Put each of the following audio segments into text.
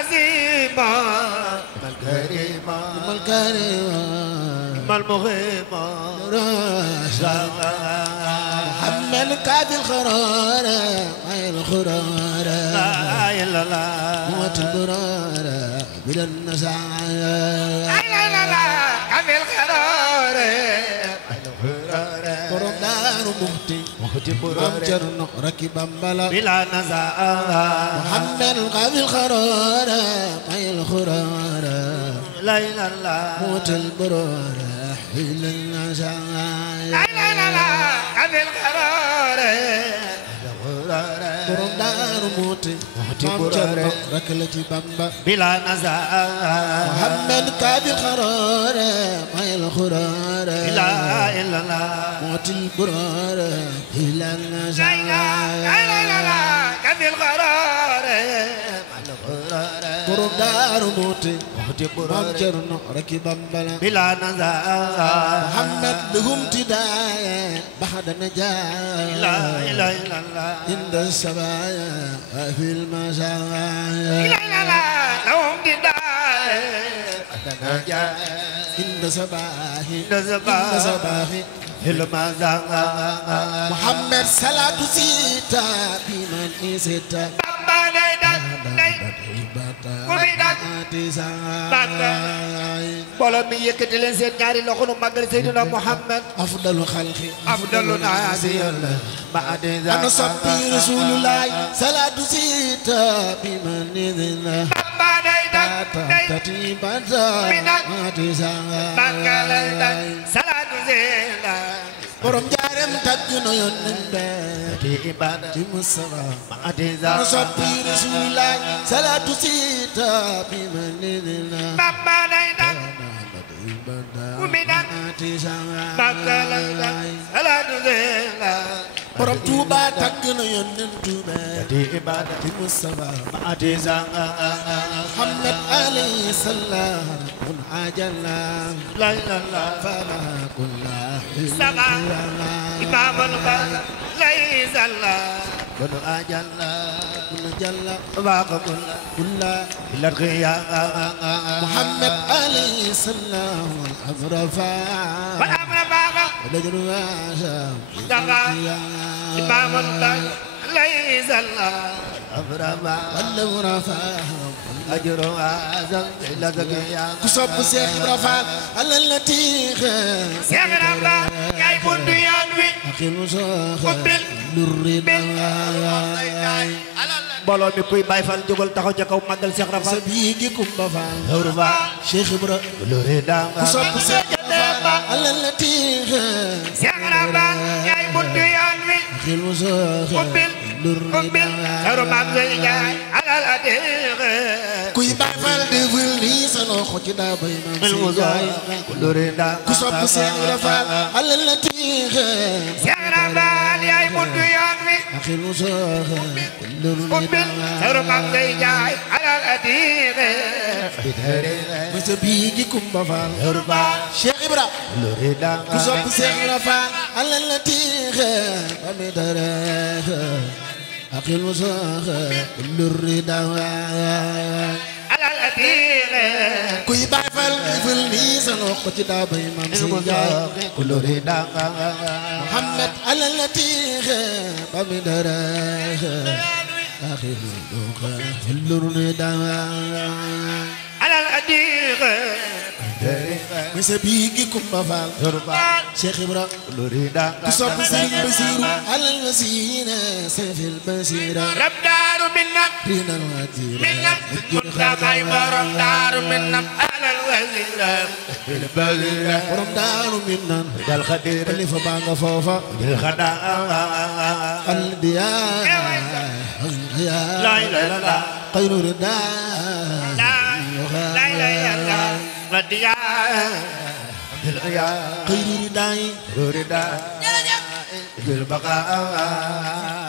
عزيما الكريما المغيما محمد كافي الخرارة أي الخرارة لا إلا لا موت البرارة بلا النزاعة لا كافي الخرارة برمدان مهتي أمجر ركب بلا بلا نزاع محمد كافي الخرارة أي الخرارة لا إلا لا موت البرارة بلا النزاعة لا كافي الخرارة برمدان مهتي أمجر ركلة بمبا بلا نزاع محمد كافي الخرارة أي الخرارة لا إلا لا موت البرارة إلى النزاع لا كافي الخرارة برمدان موتي أمجر ركب بلا بلا نزاع محمد لهم تدايا بعد نجاة لا إله إلا الله عند السبايا في المزايا لا لهم تدايا عند سباهي عند سباهي في المزاع محمد صلاة سيتا بمن سيتا بابا نيدا mbooloo mi yëkkati leen seen ñaari loxo nu màggal Seydina Muhammad afdalu xalqi afdalu naasi yàlla ma adiza ana soppi rasulullah salatu sita bi manidina bamba day tati banta matiza màggal salatu sita borom jaarem tagg na yónneen be di ibada di musawa ma adiza ana soppi rasulullah salatu sita bi manidina bamba day umidan màggal salatu sita borom Tuuba tagg na yónneen Tuuba di ibada di musawa ma adiza محمد عليه السلام من عجلنا لا إله إلا فلا كل سما إمام الغد ليس الله كن أجل كل جل وقبل كل إلا الغياء محمد عليه السلام والأمر فاع والأمر باغا ولجل واسع سما إمام الغد ليس الله أبرما والأمر فاع أجر أعظم إلا الغياء كسب سيخ رفاع على التي سيغرا يا ابن يانوي أخي المساخ قبل للرضا mbooloo mi kuy Baay Faal jógal taxaw ca kaw màggal Cheikh Rafa سبيكي كم بفاع Rafa شيخ إبرا lorida كسب سيخ رفاع على التي Cheikh Rafa yaay buntu yoon wi أخي المساخ ubbil xeru maam Sey Njaay alal adeexe kuy Baay Faal deful nii sa loxo ci daa bay maam Sey Njaay lorida ku sopp Seex Ibra Faal alal la tiixe Cheikh Rafa yaay buntu yoon wi أخي المساخ ubbil xeru maam Sey Njaay alal adeexe masa biigi Kumba Faal Rafa Cheikh Ibra lorida ku sopp Seex Ibra Faal alal la tiixe ba mi dareexe أخي المساخ كل الرداء alal adeexe kuy Baay Faal deful nii sa loxo ci daa bay maam Sey Njaay lorida محمد على التيخ بمدرخ أخي الرداء alal adeexe مسبيكي Kumba Faal Cheikh Ibra lorida كسب سيد بصير على الوسيلة سيف البصيرة rab daaru minnam رينا الوزير minnam muntaxay borom daaru minnam alal wasiila bil basira ورم دار منا dal xadir اللي فبانغ فوفا bil xada الدياء la ilaha illallah خير الرداء la ilaha illallah wadiya bil aya خير الرداء rida bil baqa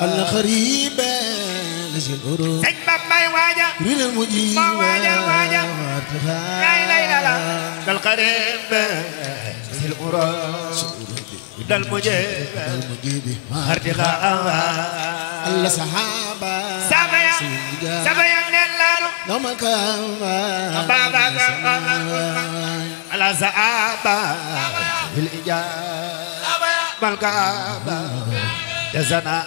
الخريب لسي الأرو sëñ Bab may waaja ريل المجيب واجا واجا وارتفاع la ilaha illallah dal qarib sil qura dal mujib المجيب hartiqa الله صحابة sabaya sabaya nelalu يوم القيامة بابا على سعابة الإجابة بالكعبة جزنا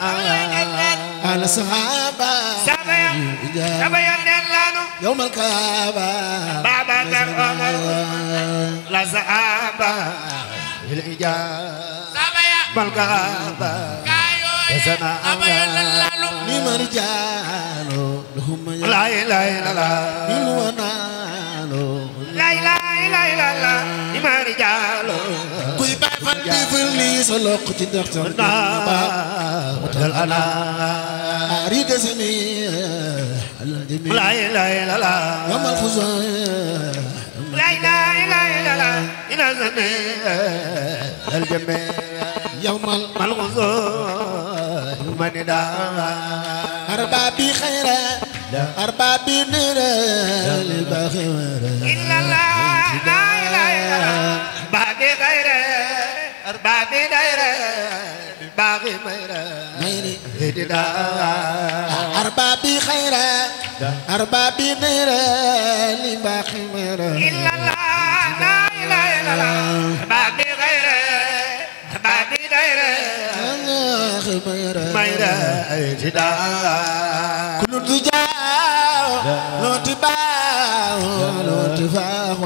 على صحابة سبيا دلانو يوم القيامة بابا على سعابة الإجابة بالكعبة جزنا نيم رجالو لهم لا إله إلا الله نيم ونالو لا إله إلا الله نيم رجالو كوي بافل بيفلي سلوك تدخل وتل أنا أريد سمي الجميع لا إله إلا الله يوم الخزايا لا إله إلا الله إلى زمين الجميع يوم الغزو من دا أربابي خيرا أربابي نيرا للباخي إلا الله لا إله إلا الله بابي غيره بابي غيره باقي ميرا ميري هددا أربابي خيرا أربابي نيرا للباخي ميرا إلا الله لا إله إلا الله بابي غيره بابي غيره ميرا هددا كل تجاو لو تباو لو تفاو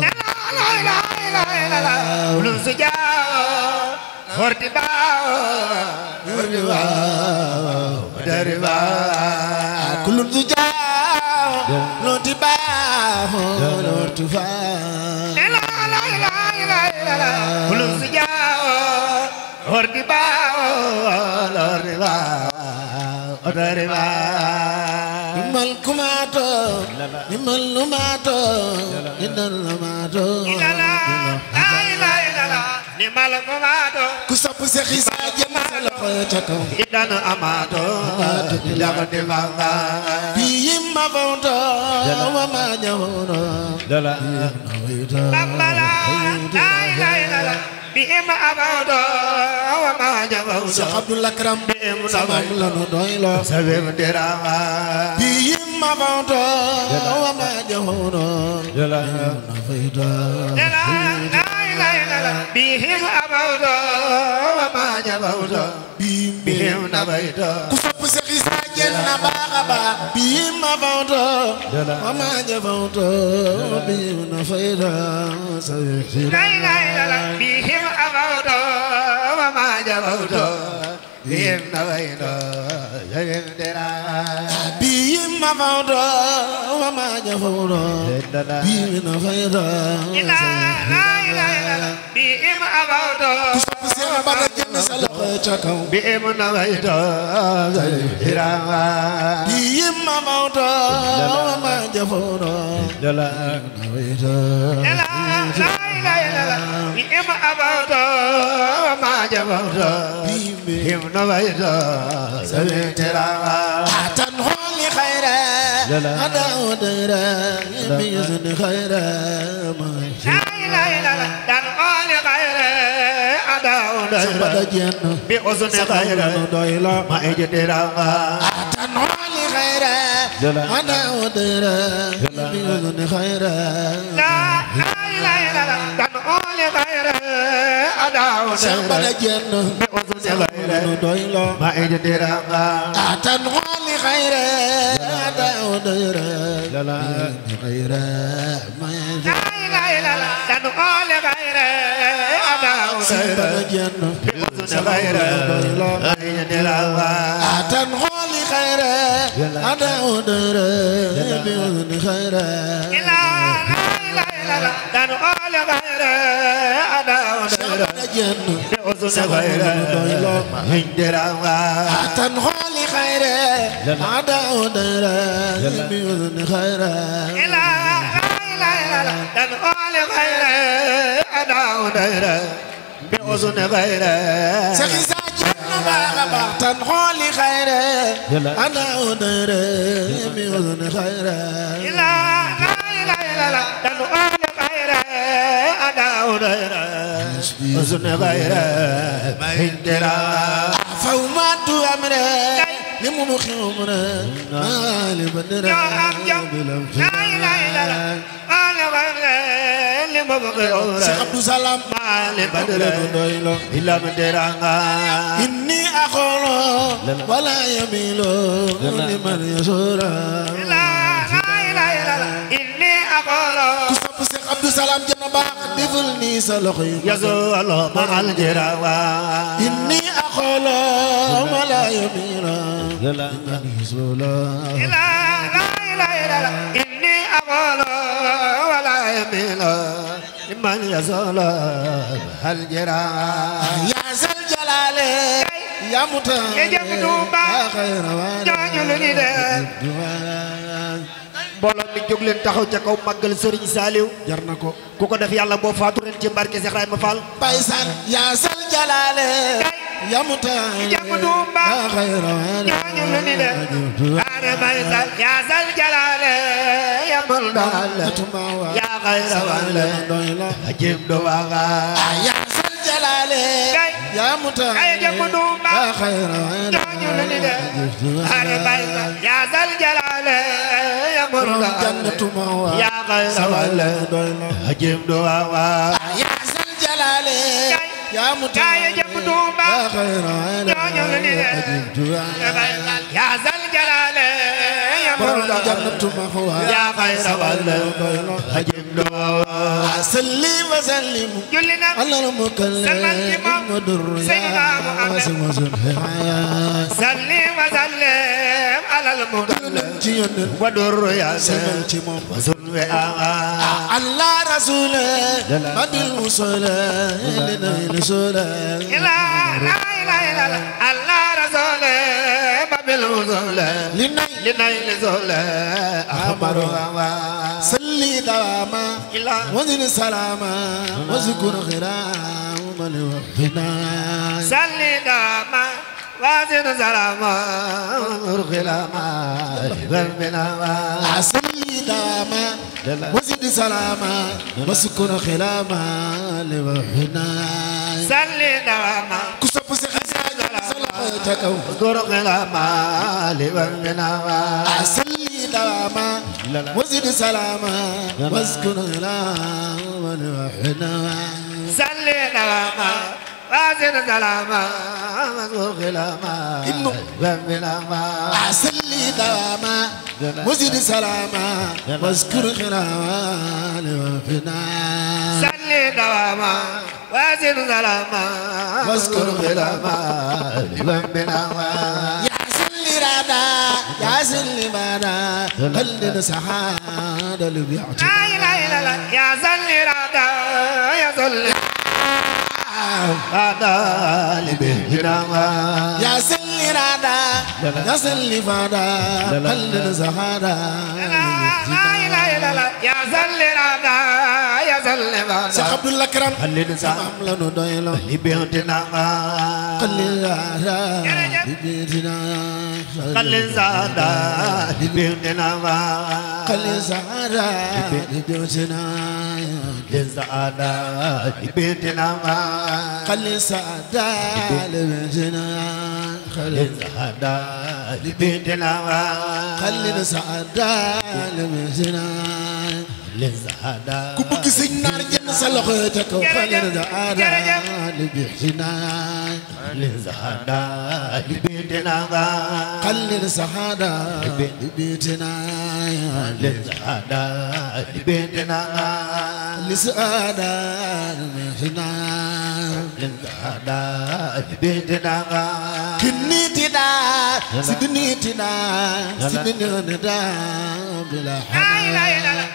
لا إله إلا الله كل سجاو هرتباو دربا كل تجاو لو تباو لو تفاو لا إله إلا الله كل سجاو هرتباو دربا nimal kumato nimal lumato idal lumato nimal kumato ku sopp Seex Isa jëm sa loxo ca kaw idana amato ilaga demanga bi yimma fawto wa ma ñawno dala bambala la ilaha illallah bi ima amato wa ma ñawno Seex Abdul Akram samam lanu doylo sabe derama bi yimma fawto wa ma ñawno dala bihim abawdo wa ma jabawdo bihim nabaydo ku sopp Seex Isa jën na baax a baax bi yimma fawto wa ma ñawno bihim nafayda la ilaha illallah bihim abawdo wa ma jabawdo bihim nabaydo bihim dera bihim fawto wa ma ñawno bihim nafayda bihim abawdo ku sopp Seex Bada jën sa loxo ca kaw bihim nabaydo dera bihim fawto wa ma ñawno la ilaha illallah bihim abawdo wa ma jabawdo bihim nabaydo sabitera atan holi khayra ada udara biizni khayra ma la ilaha illallah dan oli khayra ada Bada udara jën bi uzni khayra doylo ma ejtera atan holi khayra ada udara biizni khayra la ilaha illallah dan oli khayra ada Bada udara jën bi uzni khayra doylo ma ejtera atan holi khayra ada udara biizni khayra ma la ilaha illallah dan oli khayra ada udara Bada jën bi uzni khayra ma ejtera atan holi khayra ada udara biizni khayra dan oli khayra ada udara Bada jën bi uzni khayra ma ejtera atan holi khayra ada udara biizni khayra dan oli khayra ada udara bi uzni khayra Seex Isa jën na baax a baax tan holi khayra ada udara biizni khayra dan oli khayra ada udara uzni khayra ma ejtera فومات أمره لممخمره مال بدر لا إله إلا الله أنا بغير مبغير Cheikh Abdou Salam ما لبدر إلا من درعنا إني أقول ولا يميل لمن يسور لا إله إلا الله إني أقول ku sopp Cheikh Abdou Salam jana baax defal ni sa loxo yi يزول الله مع الجراوة إني أقول ولا يميل لمن يسور لا إله إلا الله إني أقول ولا يميل لمن يزول الجراوة يا ذا الجلال يا متعال يا خير mbooloo mi jóg leen taxaw ca kaw màggal Serigne Saliou jar na ko ku ko def yàlla boo faatu ren ci barke Cheikh Ibrahima Fall Paysan ya zal jalale ya mutaal ya khayra ñooñu lu ni de are Paysan ya zal jalale ya mutaal ya khayra wala ajib do waga ya zal jalale ya mutaal ya khayra ñooñu lu ni de are Paysan ya zal jalale jannatu mawa ya khayra wala ajib do waga ya zal jalale ya mutaal ya khayra ñooñu lu ni de ya zal jalale ya jannatu mawa ya khayra wala ajib do salli wa sallim julina ala al-mukallim madur ya wasim salli wa sallim ala al-mukallim wadur ya ci moom wasun we Allah rasul badil musala lina sala ila la ilaha illa Allah rasul babil usul linay lisul ahmaru salli dawama wazil salama wazkur khiram man wafina salli dama wazir salama urkhilama bina salli dama wazid salama wazkur khilama wafina salli dama ku sopp si ta kaw urkhilama bina salli dama wazid salama wazkur khilama wafina salli dama wazir salama urkhilama bina salli dama wazid salama wazkur khilama wafina salli dama wazir salama wazkur khilama bina يا سلي رادا يا سلي مانا قلنا سحاد البيعت لا إله إلا الله يا زلي رادا يا زلي رادا لبهنا يا سلي رادا يا سلي فادا قلنا سحادا لا إله إلا الله يا زلي رادا يا زلي رادا شيخ عبد الله كرم خلينا سامم لنو دويلو لبهنا قلنا لبيتنا خلينا زادا لبهنا قلنا سحادا لبيتنا لزادا لبهنا قلنا سحادا لبيتنا لزادا لبهنا خلينا سعادة لمسنا لزادا كبك سنار جن سلخة كو خلينا سعادة لبيتنا لزادا لبهنا خلينا سعادة لبيتنا لزادا لبهنا لسعادة لمسنا لزادا لبهنا كنيتنا سدنيتنا سدنيتنا بلا حنا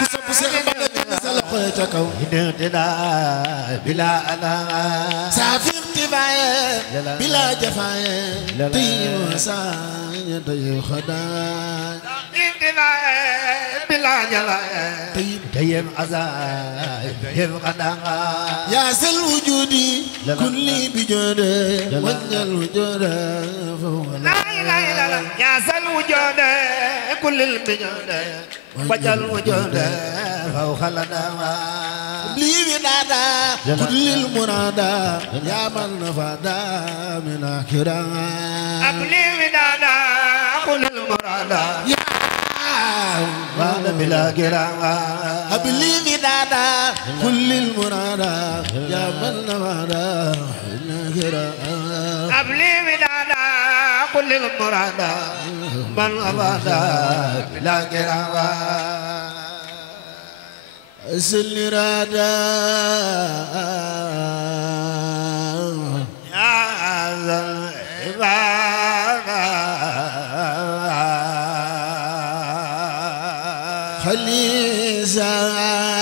كسب سيخبر جن سلخة كو لبهنا بلا أنا سافر تبايا بلا جفايا طيب وسايا طيب خدايا بلا جلاء طيب عزاء يبقى يا سل وجودي كل بجود وجه الوجود فهو لا إله إلا الله يا سل وجود كل البجود وجه الوجود فهو خلدا لي ونادا كل المنادا يا من نفادا من آخرا أبلي ودادا كل المرادا بلا كرام أبلي مدادا كل المرادا يا من نوادا أبلي مدادا كل المرادا من أبادا بلا كرام أسل رادا يا ذا العبادة خلي زادا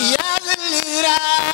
يا ذا الإرادة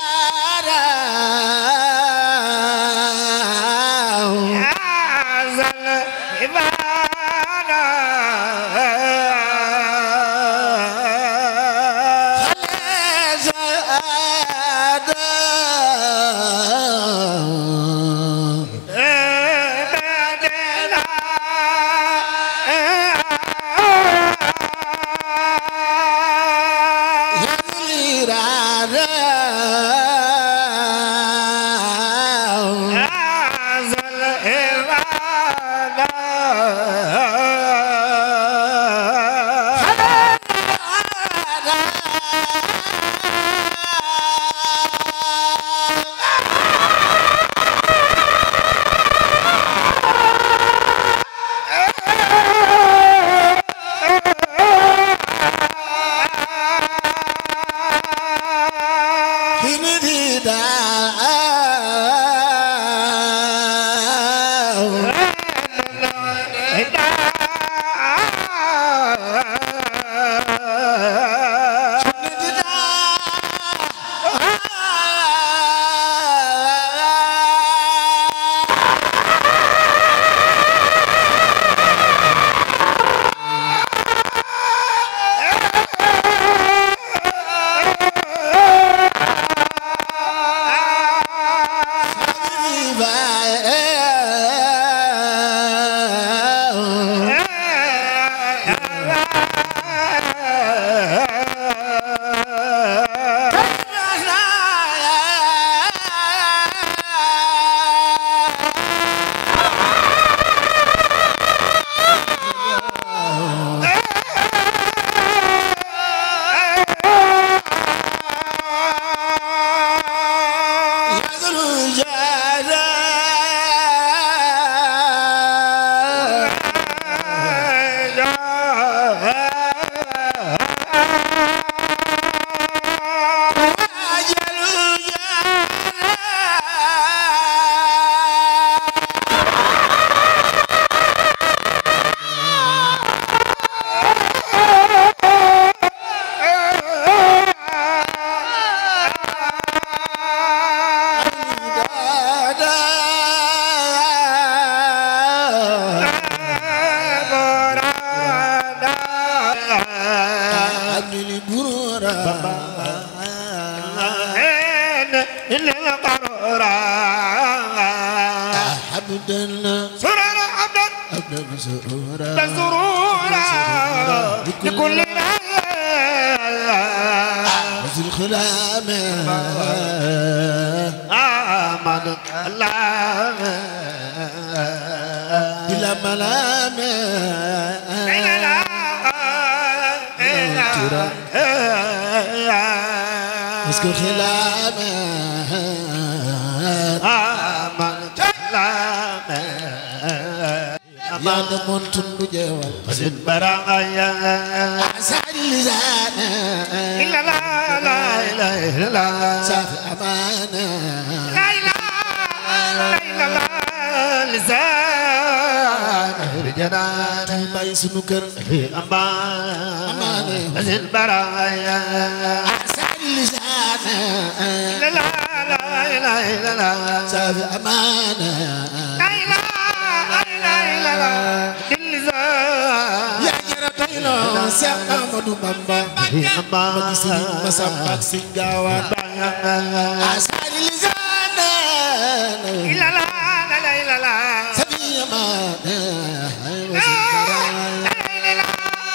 لكل الخلام آمن الله بلا ملام مسك الخلام آمن الله يا دمون تندو جوال زد برايا أسعد اللسان إلا لا لا إله إلا الله سافي أمانة لا إله إلا الله لسان رجلان باي سنوكر أمان زد برايا أسعد اللسان إلا لا لا إله إلا الله سافي أمانة لا إله إلا الله يا جرتينا Seex Ahmadu Bamba ma gis ni Masamba ak Sëñ Gaawaan asari lisana ila la la ila la sabiya ma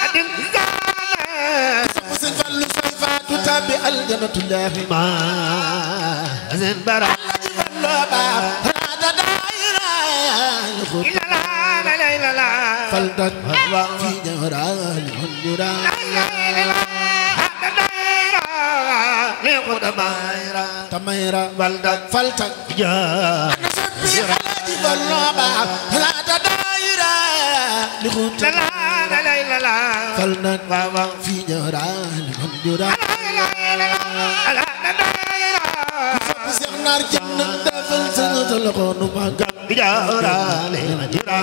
adil zana Sëñ Fallu say faatu ta بألجنة الله ما زين برا فلدت في جهران الهنجرة تميرا فلدت فلتك جا أنا سبي على بالله لا تدايرة لخوت فلدت في جهران الهنجرة نار جنة دفل سنة الغون مقام بجارة لمجرى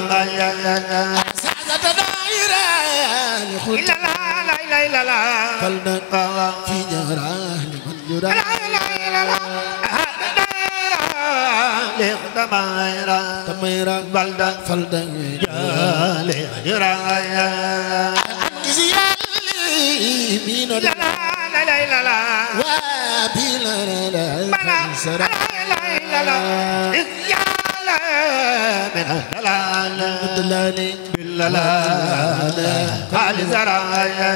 سعادة دائرة لخوت فلدت في جهران الهنجرة تميرا فلدت فلدت لمجرى مين دلالي بالله قال زرايا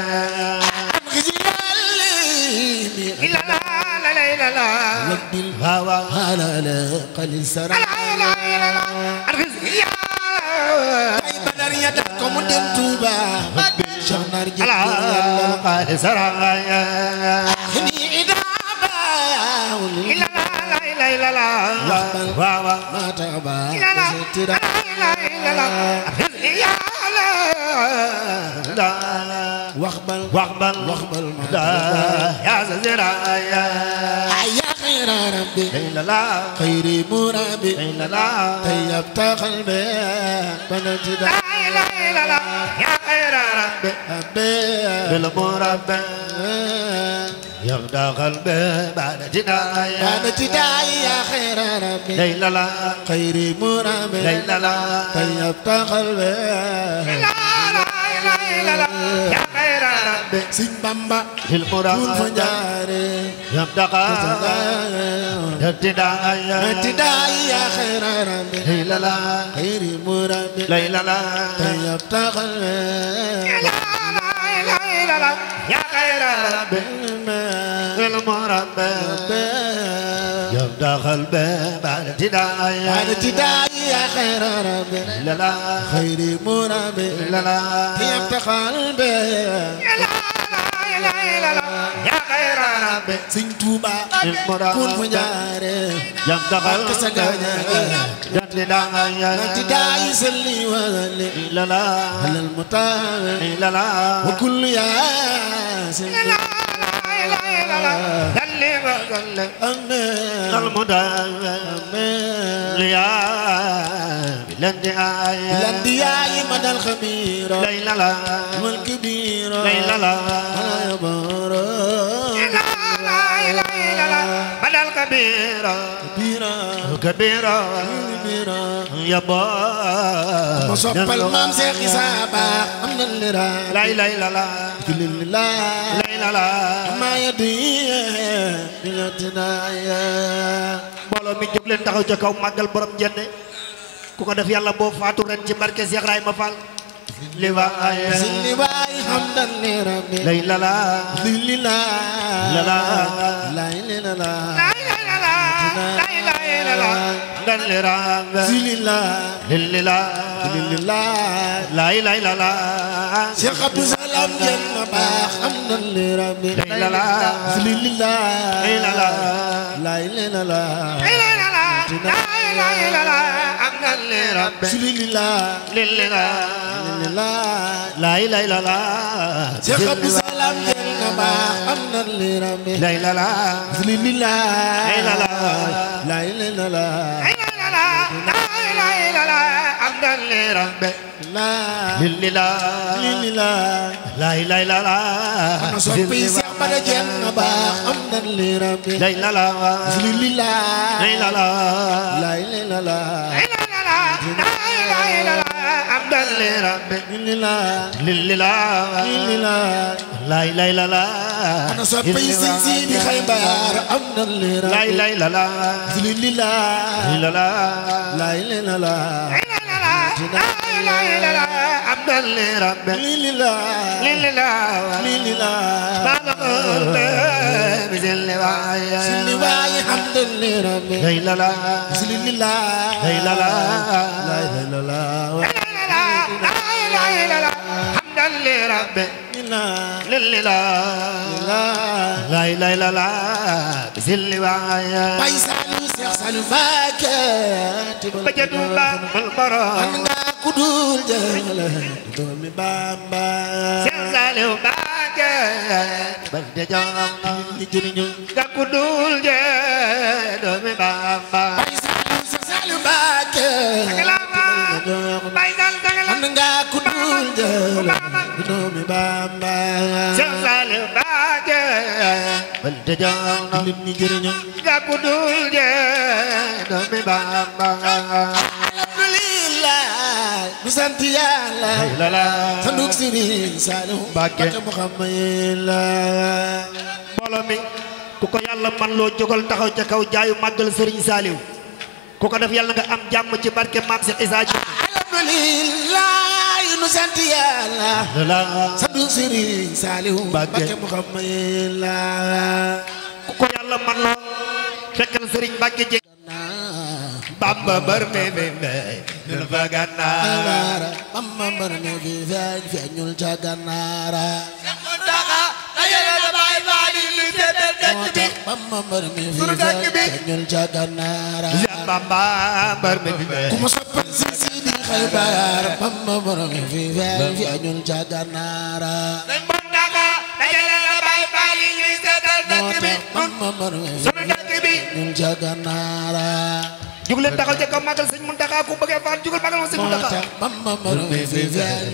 وقبل هوا هلا قل سرا اي بدر يدكم دم توبا شهر جل قال زرايا هني ادابا هوا ما تابا سترا واقبل واقبل ما يا زرايا يا خير ربي لا خير مرابي لا طيبت قلبي بنجد يا خير ربي بالمربى يبدا قلبي بعد جدايا يا خير ربي لا خير مرابي لا طيبت قلبي يا خير ربي سين بامبا بالمربى كون فنجاري يبدا ابتدائي يا خير ربي لا خير مرابي لا طيبت قلبي يا خير ربي بالمربى يبدا قلبي بعد جدايا ابتدائي يا خير ربي لا خير مرابي لا طيبت قلبي يا خير ربي سين توبا كون فنجاري يبتغل جدايا ابتدائي سلي وغلي لا على المتابع لا وكل يا سيدي أمين المدام يا لندياي مدى الخبير لا والكبير لا يا بارا بدل كبيرة كبيرة يا با مصب المام سيخ إسابة أمن اللراء لا لا لا لا كل الله لا لا ما يدي بلاتنايا mbooloo mi jóg leen taxaw ca kaw màggal borom jenne ku ko def yàlla boo faatu ren ci barke Cheikh Ibrahima Fall li waay سلي باي حمدا لربي lay la la لله la la لا إله إلا الله ngan le rang لله lillah لله la ilaha illallah شيخ عبد السلام جنة باخ حمدا لربي lay la la لله la la لا إله إلا الله ngan le rabbe لله lillah لله la ilaha illallah شيخ عبد السلام جنة باخ حمدا لربي la ilaha لله la la لا إله إلا الله ngan le rabbe لا lillah لله la ilaha illallah أنا صبي سيخ بدا جنة باخ حمدا لربي la ilaha لله la ilaha لا إله إلا الله abdan li rabbi لله lillah لله la ilaha illallah أنا صبي سيدي خيبر حمدا la لربي ilaha illallah لله illallah لا إله إلا الله abdan li rabbi لله lillah لله la سلي واي حمد لربي لا لا لا سلي لله لا لا لا لا لا حمدا لربي لا لا لا لا لا لا بسلي واي باي سالو شيخ سالو فاكت بجدوبا بالبرا أنا كدول جهله دومي بامبا شيخ سالو فاكت بجدوبا لجرينيو كدول دومي بامبا باي سالو شيخ سالو فاكت باي سالو أنا كدول جهله دومي بامبا شيخ سالو فاكت بجدوبا لجرينيو كدول دومي بامبا du sant Yàlla la sanduk Sëriñ Saaliw Mbàkke Muhammad la mbooloo mi ku ko yàlla man loo jógal taxaw ca kaw jaayu màggal Sëriñ Saaliw ku ko def yàlla nga am jàmm ci barke Maam Cheikh Issa Diène alhamdulillah nu sant Yàlla la sanduk Sëriñ Saaliw Mbàkke Muhammad la ku ko yàlla man loo fekkal Sëriñ Mbàkke jég Bamba bar me ñul fa Gànnaar Bamba bar me fi feeñul ca Gànnaar Bamba bar me fi feeñul ca Gànnaar Bamba bar me ku ma soppal si Sidi Xaybar Bamba bar me fi feeñul ca Gànnaar Bamba bar me fi feeñul ca Gànnaar jug leen taxaw ca kaw màggal Sëñ Muntaxa ku bëggee faat jugal màggal Sëñ Muntaxa Bamba bar me fi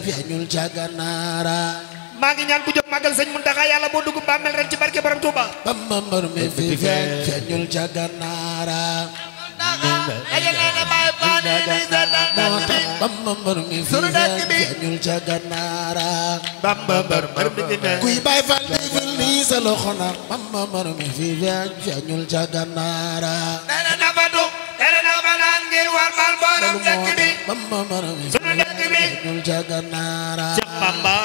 feeñul ca Gànnaar maa ngi ñaan ku jóg màggal Sëñ Muntaxa yàlla boo dugg bàmmeel ren ci barke Borom Tuuba Bamba bar me fi feeñul ca Gànnaar Bamba bar me fi feeñul ca Gànnaar Bamba bar me fi kuy Baay Faal defal nii sa loxo na Bamba bar me fi feeñul ca Gànnaar Bamba bar me fi feeñul ca Gànnaar Bamba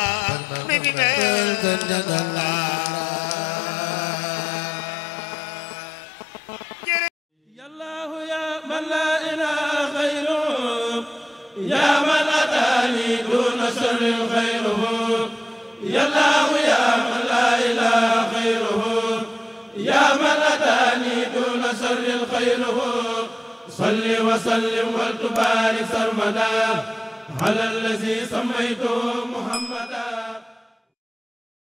mi fi feeñul ca Gànnaar من لا إله غيره يا من أتاني دون سر خيره يا الله يا من لا إله غيره يا من أتاني دون سر خيره صل وسلم وتبارك سرمدا على الذي سميته محمدا